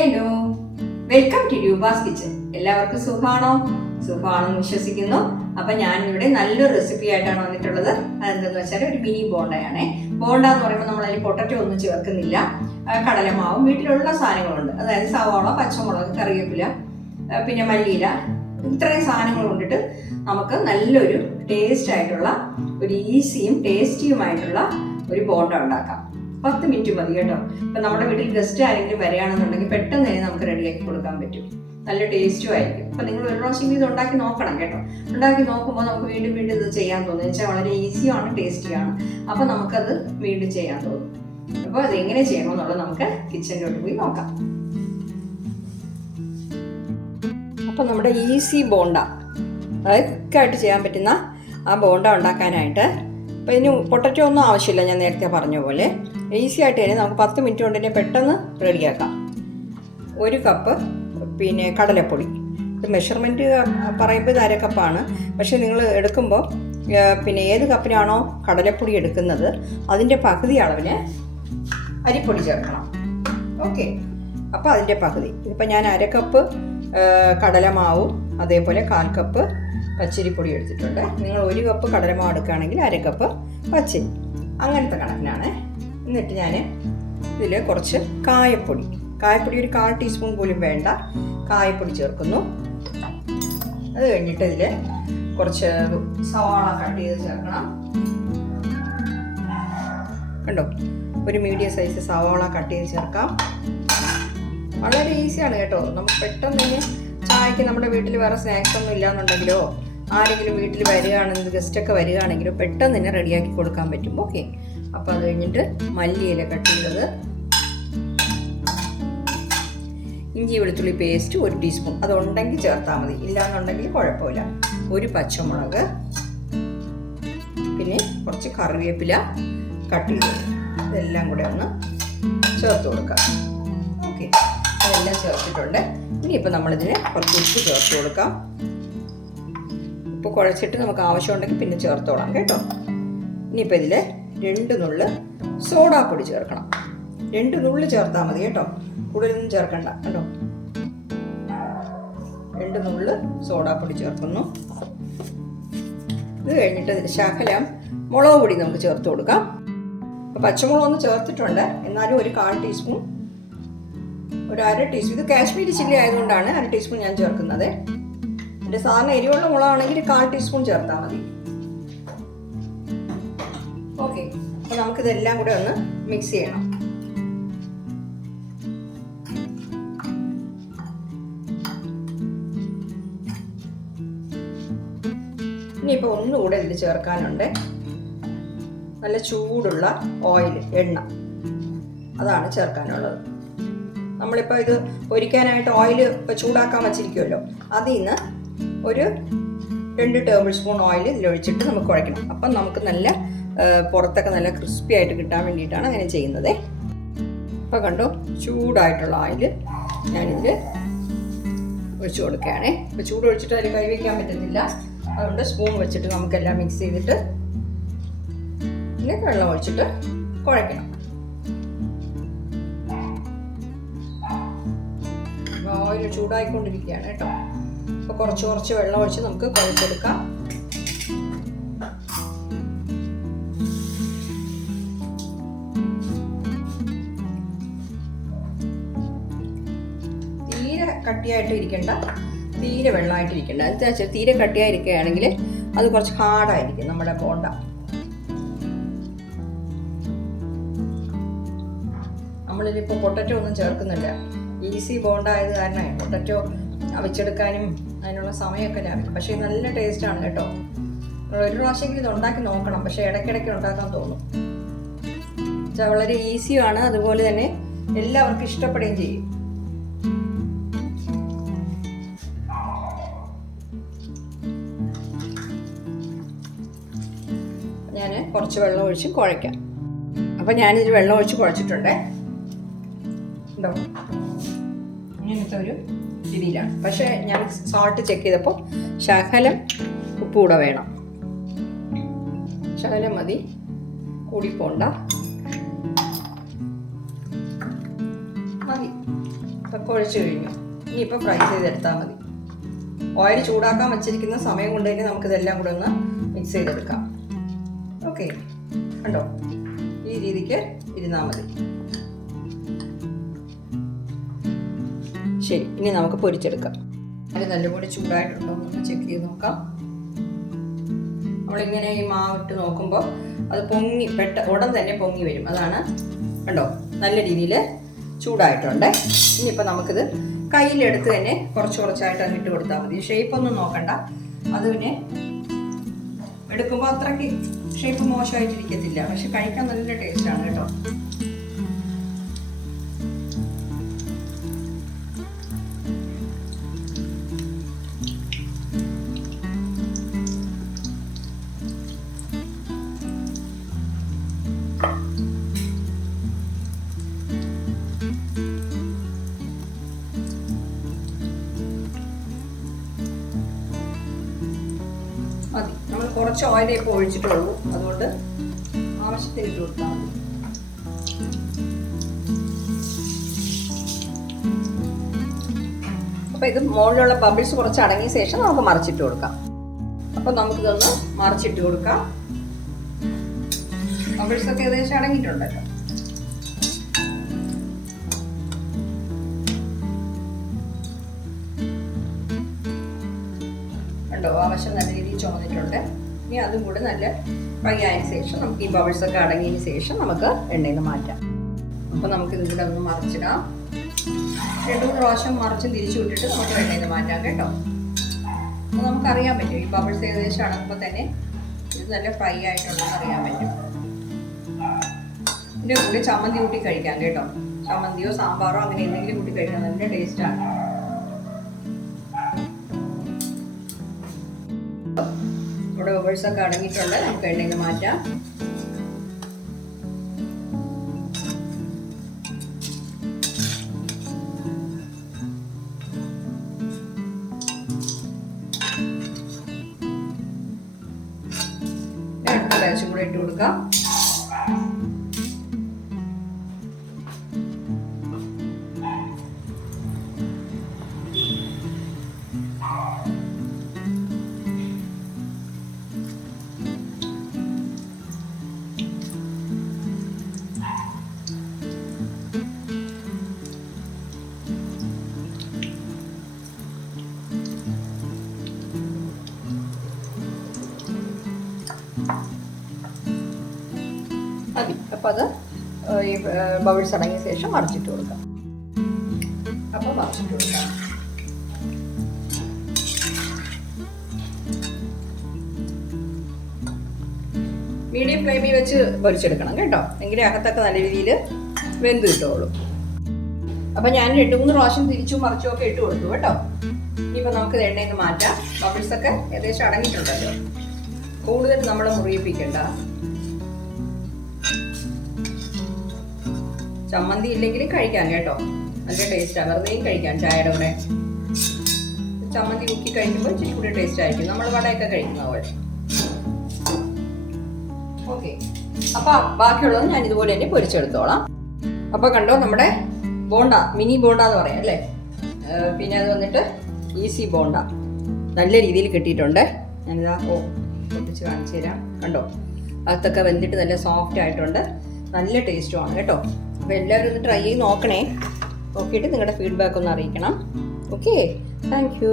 Hello, welcome to Roopa's kitchen. എല്ലാവർക്കും സുഖമാണെന്ന് വിശ്വസിക്കുന്നു. അപ്പം ഞാനിവിടെ നല്ലൊരു റെസിപ്പി ആയിട്ടാണ് വന്നിട്ടുള്ളത്. അതെന്തെന്ന് വെച്ചാൽ ഒരു മിനി ബോണ്ടയാണേ. ബോണ്ട എന്ന് പറയുമ്പോൾ നമ്മളതിൽ പൊട്ടറ്റോ ഒന്നും ചേർക്കുന്നില്ല. കടലമാവും വീട്ടിലുള്ള സാധനങ്ങളുണ്ട്, അതായത് സവാള, പച്ചമുളക്, കറിവേപ്പില, പിന്നെ മല്ലിയില, ഇത്രയും സാധനങ്ങൾ കൊണ്ടിട്ട് നമുക്ക് നല്ലൊരു ടേസ്റ്റ് ആയിട്ടുള്ള ഒരു ഈസിയും ടേസ്റ്റിയുമായിട്ടുള്ള ഒരു ബോണ്ട ഉണ്ടാക്കാം. 10 മിനിറ്റ് മതി കേട്ടോ. ഇപ്പം നമ്മുടെ വീട്ടിൽ ഗസ്റ്റ് ആരെങ്കിലും വരികയാണെന്നുണ്ടെങ്കിൽ പെട്ടെന്ന് തന്നെ നമുക്ക് റെഡിയാക്കി കൊടുക്കാൻ പറ്റും. നല്ല ടേസ്റ്റും ആയിരിക്കും. അപ്പം നിങ്ങൾ ഒരു പ്രാവശ്യം ഇത് ഉണ്ടാക്കി നോക്കണം കേട്ടോ. ഉണ്ടാക്കി നോക്കുമ്പോൾ നമുക്ക് വീണ്ടും വീണ്ടും ഇത് ചെയ്യാൻ തോന്നും. വെച്ചാൽ വളരെ ഈസിയാണ്, ടേസ്റ്റിയാണ്. അപ്പം നമുക്കത് വീണ്ടും ചെയ്യാൻ തോന്നും. അപ്പോൾ അതെങ്ങനെ ചെയ്യണമെന്നുള്ളത് നമുക്ക് കിച്ചണിലോട്ട് പോയി നോക്കാം. അപ്പം നമ്മുടെ ഈസി ബോണ്ട, അതായത് ക്വിക്കായിട്ട് ചെയ്യാൻ പറ്റുന്ന ആ ബോണ്ട ഉണ്ടാക്കാനായിട്ട് അപ്പോൾ ഇതിന് പൊട്ടറ്റോ ഒന്നും ആവശ്യമില്ല. ഞാൻ നേരത്തെ പറഞ്ഞ പോലെ ഈസി ആയിട്ട് തന്നെ നമുക്ക് 10 മിനിറ്റ് കൊണ്ട് തന്നെ പെട്ടെന്ന് റെഡിയാക്കാം. 1 കപ്പ് പിന്നെ കടലപ്പൊടി. ഇത് മെഷർമെൻറ്റ് പറയുമ്പോൾ ഇത് 1/2 കപ്പാണ്. പക്ഷേ നിങ്ങൾ എടുക്കുമ്പോൾ പിന്നെ ഏത് കപ്പിനാണോ കടലപ്പൊടി എടുക്കുന്നത് അതിൻ്റെ പകുതി അളവിന് അരിപ്പൊടി ചേർക്കണം. ഓക്കെ, അപ്പോൾ അതിൻ്റെ പകുതി. ഇതിപ്പോൾ ഞാൻ 1/2 കപ്പ് കടലമാവും അതേപോലെ 1/4 കപ്പ് പച്ചരിപ്പൊടി എടുത്തിട്ടുണ്ട്. നിങ്ങൾ 1 കപ്പ് കടലമാവ് എടുക്കുകയാണെങ്കിൽ 1/2 കപ്പ് പച്ചരി, അങ്ങനത്തെ കണക്കിനാണ്. എന്നിട്ട് ഞാൻ ഇതിൽ കുറച്ച് കായപ്പൊടി ഒരു 1/4 ടീസ്പൂൺ പോലും വേണ്ട കായപ്പൊടി ചേർക്കുന്നു. അത് കഴിഞ്ഞിട്ട് ഇതിൽ കുറച്ച് സവാള കട്ട് ചെയ്ത് ചേർക്കണം. കണ്ടോ, ഒരു മീഡിയം സൈസ് സവാള കട്ട് ചെയ്ത് ചേർക്കാം. വളരെ ഈസിയാണ് കേട്ടോ. നമുക്ക് പെട്ടെന്ന് തന്നെ ചായക്ക് നമ്മുടെ വീട്ടിൽ വേറെ സ്നാക്സ് ഒന്നും ഇല്ലാന്നുണ്ടെങ്കിലോ ആരെങ്കിലും വീട്ടിൽ വരികയാണെങ്കിൽ ഗസ്റ്റൊക്കെ വരികയാണെങ്കിലോ പെട്ടെന്ന് തന്നെ റെഡിയാക്കി കൊടുക്കാൻ പറ്റും. ഓക്കെ, അപ്പോൾ അത് കഴിഞ്ഞിട്ട് മല്ലിയില കട്ട് ചെയ്തത്, ഇഞ്ചി വെളുത്തുള്ളി പേസ്റ്റ് 1 ടീസ്പൂൺ, അതുണ്ടെങ്കിൽ ചേർത്താൽ മതി, ഇല്ലാന്നുണ്ടെങ്കിൽ കുഴപ്പമില്ല. 1 പച്ചമുളക്, പിന്നെ കുറച്ച് കറിവേപ്പില കട്ട് ചെയ്തത്, ഇതെല്ലാം കൂടെ ഒന്ന് ചേർത്ത് കൊടുക്കാം. ഓക്കെ, അതെല്ലാം ചേർത്തിട്ടുണ്ട്. ഇനിയിപ്പോൾ നമ്മളിതിന് കുറച്ച് ഉപ്പ് ചേർത്ത് കൊടുക്കാം. ഉപ്പ് കുഴച്ചിട്ട് നമുക്ക് ആവശ്യമുണ്ടെങ്കിൽ പിന്നെ ചേർത്തോളാം കേട്ടോ. ഇനിയിപ്പോൾ ഇതിൽ 2 നുള്ള് സോഡാപ്പൊടി ചേർക്കണം. 2 നുള്ള് ചേർത്താൽ മതി കേട്ടോ, കൂടുതലൊന്നും ചേർക്കണ്ട. കേട്ടോ, 2 നുള്ള് സോഡാപ്പൊടി ചേർക്കുന്നു. ഇത് കഴിഞ്ഞിട്ട് ഇതിൽ ശകലം മുളക് പൊടി നമുക്ക് ചേർത്ത് കൊടുക്കാം. അപ്പോൾ പച്ചമുളകൊന്ന് ചേർത്തിട്ടുണ്ട്, എന്നാലും ഒരു 1/4 ടീസ്പൂൺ, ഒരു 1/2 ടീസ്പൂൺ. ഇത് കാശ്മീരി ചില്ലി ആയതുകൊണ്ടാണ് 1/2 ടീസ്പൂൺ ഞാൻ ചേർക്കുന്നത്. എൻ്റെ സാധാരണ എരിവുള്ള മുളകാണെങ്കിൽ 1/4 ടീസ്പൂൺ ചേർത്താൽ മതി. ഓക്കെ, അപ്പോൾ നമുക്കിതെല്ലാം കൂടെ ഒന്ന് മിക്സ് ചെയ്യണം. ഇനിയിപ്പോൾ ഒന്നുകൂടെ ഇതിൽ ചേർക്കാനുണ്ട്. നല്ല ചൂടുള്ള ഓയിൽ, എണ്ണ, അതാണ് ചേർക്കാനുള്ളത്. നമ്മളിപ്പോൾ ഇത് പൊരിക്കാനായിട്ട് ഓയിൽ ചൂടാക്കാൻ വച്ചിരിക്കുമല്ലോ, അതിൽ നിന്ന് ഒരു 2 ടേബിൾ സ്പൂൺ ഓയിൽ ഇതിലൊഴിച്ചിട്ട് നമുക്ക് കുഴയ്ക്കണം. അപ്പം നമുക്ക് നല്ല പുറത്തൊക്കെ നല്ല ക്രിസ്പി ആയിട്ട് കിട്ടാൻ വേണ്ടിയിട്ടാണ് അങ്ങനെ ചെയ്യുന്നത്. അപ്പോൾ കണ്ടോ, ചൂടായിട്ടുള്ള ഓയിൽ ഞാനിതിൽ ഒഴിച്ച് കൊടുക്കുകയാണേ. ഇപ്പോൾ ചൂട് ഒഴിച്ചിട്ട് അതിൽ കൈ വയ്ക്കാൻ പറ്റുന്നില്ല, അതുകൊണ്ട് സ്പൂൺ വെച്ചിട്ട് നമുക്കെല്ലാം മിക്സ് ചെയ്തിട്ട് പിന്നെ വെള്ളം ഒഴിച്ചിട്ട് കുഴയ്ക്കണം. ഓയിൽ ചൂടായിക്കൊണ്ടിരിക്കുകയാണ് കേട്ടോ. അപ്പോൾ കുറച്ച് വെള്ളം ഒഴിച്ച് നമുക്ക് കുഴച്ചെടുക്കാം. തീരെ കട്ടിയായിട്ട് ഇരിക്കണ്ട, തീരെ വെള്ളമായിട്ട് ഇരിക്കണ്ട. എന്താ വെച്ചാൽ തീരെ കട്ടിയായിരിക്കുകയാണെങ്കിൽ അത് കുറച്ച് ഹാർഡായിരിക്കും നമ്മുടെ ബോണ്ട. നമ്മളിതിപ്പോൾ പൊട്ടറ്റോ ഒന്നും ചേർക്കുന്നില്ല. ഈസി ബോണ്ട ആയത് കാരണം പൊട്ടറ്റോ വെച്ചെടുക്കാനും അതിനുള്ള സമയമൊക്കെ ലാഭിക്കും. പക്ഷേ നല്ല ടേസ്റ്റാണ് കേട്ടോ. ഒരു പ്രാവശ്യമെങ്കിലും ഇത് ഉണ്ടാക്കി നോക്കണം. പക്ഷേ ഇടയ്ക്കിടയ്ക്ക് ഉണ്ടാക്കാൻ തോന്നും. വളരെ ഈസിയാണ്, അതുപോലെ തന്നെ എല്ലാവർക്കും ഇഷ്ടപ്പെടുകയും ചെയ്യും. ഞാൻ കുറച്ച് വെള്ളം ഒഴിച്ച് കുഴയ്ക്കാം. അപ്പം ഞാനിതിൽ വെള്ളം ഒഴിച്ച് കുഴച്ചിട്ടുണ്ട്. ഉണ്ടോ, ഇങ്ങനത്തെ ഒരു രീതിയിലാണ്. പക്ഷേ ഞാൻ സാൾട്ട് ചെക്ക് ചെയ്തപ്പോൾ ശകലം ഉപ്പ് കൂടെ വേണം. ശകലം മതി, കൂടിപ്പോണ്ട, മതി. ഇപ്പം കുഴച്ച് കഴിഞ്ഞു. ഇനിയിപ്പോൾ ഫ്രൈ ചെയ്തെടുത്താൽ മതി. ഓയിൽ ചൂടാക്കാൻ വെച്ചിരിക്കുന്ന സമയം കൊണ്ട് തന്നെ നമുക്കിതെല്ലാം കൂടെ ഒന്ന് മിക്സ് ചെയ്തെടുക്കാം. ഓക്കെ, കണ്ടോ? ഈ രീതിക്ക് ഇരുന്നാൽ മതി. ശരി, ഇനി നമുക്ക് പൊരിച്ചെടുക്കാം. അത് നല്ലപോലെ ചൂടായിട്ടുണ്ടോ എന്നൊന്ന് ചെക്ക് ചെയ്ത് നോക്കാം. നമ്മളിങ്ങനെ ഈ മാവിട്ട് നോക്കുമ്പോൾ അത് പൊങ്ങി ഉടൻ തന്നെ പൊങ്ങി വരും. അതാണ്, കണ്ടോ? നല്ല രീതിയിൽ ചൂടായിട്ടുണ്ട്. ഇനിയിപ്പോൾ നമുക്കിത് കയ്യിലെടുത്ത് തന്നെ കുറച്ചായിട്ട് അങ്ങ് ഇട്ട് കൊടുത്താൽ മതി. ഷേപ്പൊന്നും നോക്കണ്ട. അത് പിന്നെ എടുക്കുമ്പോൾ അത്രയ്ക്ക് ഷേപ്പ് മോശമായിട്ടിരിക്കത്തില്ല, പക്ഷെ കഴിക്കാൻ നല്ല ടേസ്റ്റാണ് കേട്ടോ. മതി, നമ്മൾ കുറച്ച് ഓയിലേ ഇപ്പോൾ ഒഴിച്ചിട്ടുള്ളൂ, അതുകൊണ്ട് ആവശ്യത്തിന് ഇട്ട് കൊടുത്താൽ മതി. അപ്പോൾ ഇത് മുകളിലുള്ള ബബിൾസ് കുറച്ച് അടങ്ങിയ ശേഷം നമുക്ക് മറിച്ചിട്ട് കൊടുക്കാം. അപ്പോൾ നമുക്കിതൊന്ന് മറിച്ചിട്ട് കൊടുക്കാം. ബബിൾസൊക്കെ ഏകദേശം അടങ്ങിയിട്ടുണ്ടല്ലോ. കണ്ടോ? ആവശ്യം നല്ല രീതിയിൽ ചുമന്നിട്ടുണ്ട്. ഇനി അതും കൂടെ നല്ല ഫ്രൈ ആയതിനു ശേഷം നമുക്ക് ഈ ബബിൾസ് ഒക്കെ അടങ്ങിയതിന് ശേഷം നമുക്ക് എണ്ണയിൽ നിന്ന് മാറ്റാം. അപ്പോൾ നമുക്ക് ഇതിവിടെ ഒന്ന് മറിച്ചിടാം. 2-3 പ്രാവശ്യം മറിച്ചും തിരിച്ചു വിട്ടിട്ട് നമുക്ക് എണ്ണയിൽ നിന്ന് മാറ്റാം കേട്ടോ. അപ്പോൾ നമുക്കറിയാൻ പറ്റും ഈ ബബിൾസ് ഏകദേശം അടങ്ങുമ്പോൾ തന്നെ ഇത് നല്ല ഫ്രൈ ആയിട്ടുണ്ടെന്ന് അറിയാൻ പറ്റും. ഇതിൻ്റെ കൂടെ ചമ്മന്തി കൂട്ടി കഴിക്കാം കേട്ടോ. ചമ്മന്തിയോ സാമ്പാറോ അങ്ങനെ എന്തെങ്കിലും കൂട്ടി കഴിക്കാൻ നല്ല ടേസ്റ്റാണ്. ഇവിടെ ബബിൾസ് ഒക്കെ അടങ്ങിയിട്ടുണ്ട്. നമുക്ക് എണ്ണയിൽ നിന്ന് മാറ്റാം. അടുത്ത ബാച്ചും കൂടെ ഇട്ട് കൊടുക്കാം. മതി. അപ്പോൾ അത് ഈ ബബിൾസ് അടങ്ങിയ ശേഷം മറിച്ചിട്ട് കൊടുക്കാം. അപ്പോൾ മറിച്ചിട്ട് കൊടുക്കാം. മീഡിയം ഫ്ലെയിമിൽ വെച്ച് പൊരിച്ചെടുക്കണം കേട്ടോ. എങ്കിലേ അകത്തൊക്കെ നല്ല രീതിയിൽ വെന്ത് കിട്ടുള്ളൂ. അപ്പം ഞാൻ 2-3 പ്രാവശ്യം തിരിച്ചും മറിച്ചും ഒക്കെ ഇട്ട് കൊടുത്തു കേട്ടോ. ഇനിയിപ്പോൾ നമുക്ക് എണ്ണയിൽ നിന്ന് മാറ്റാം. ബബിൾസൊക്കെ ഏകദേശം അടങ്ങിയിട്ടുണ്ടല്ലോ. കൂടുതൽ നമ്മൾ മുറിയിപ്പിക്കണ്ട. ചമ്മന്തി ഇല്ലെങ്കിലും കഴിക്കാം കേട്ടോ. നല്ല ടേസ്റ്റാണ്. വെറുതെയും കഴിക്കാം ചായയുടെ കൂടെ. ചമ്മന്തി മുക്കി കഴിക്കുമ്പോൾ ഇച്ചിരി കൂടി ടേസ്റ്റ് ആയിരിക്കും, നമ്മൾ വടയൊക്കെ കഴിക്കുന്ന പോലെ. ഓക്കെ, അപ്പോൾ ബാക്കിയുള്ളത് ഞാൻ ഇതുപോലെ തന്നെ പൊരിച്ചെടുത്തോളാം. അപ്പോൾ കണ്ടോ, നമ്മുടെ ബോണ്ട, മിനി ബോണ്ട എന്ന് പറയാം അല്ലേ. പിന്നെ അത് വന്നിട്ട് ഈസി ബോണ്ട നല്ല രീതിയിൽ കിട്ടിയിട്ടുണ്ട്. ഞാനിതാ പൊട്ടിച്ച് കാണിച്ചു തരാം. കണ്ടോ, അകത്തൊക്കെ വെന്തിട്ട് നല്ല സോഫ്റ്റ് ആയിട്ടുണ്ട്. നല്ല ടേസ്റ്റുമാണ് കേട്ടോ. അപ്പോൾ എല്ലാവരും ഒന്ന് ട്രൈ ചെയ്ത് നോക്കണേ. നോക്കിയിട്ട് നിങ്ങളുടെ ഫീഡ്ബാക്ക് ഒന്ന് അറിയിക്കണം. Okay, thank you.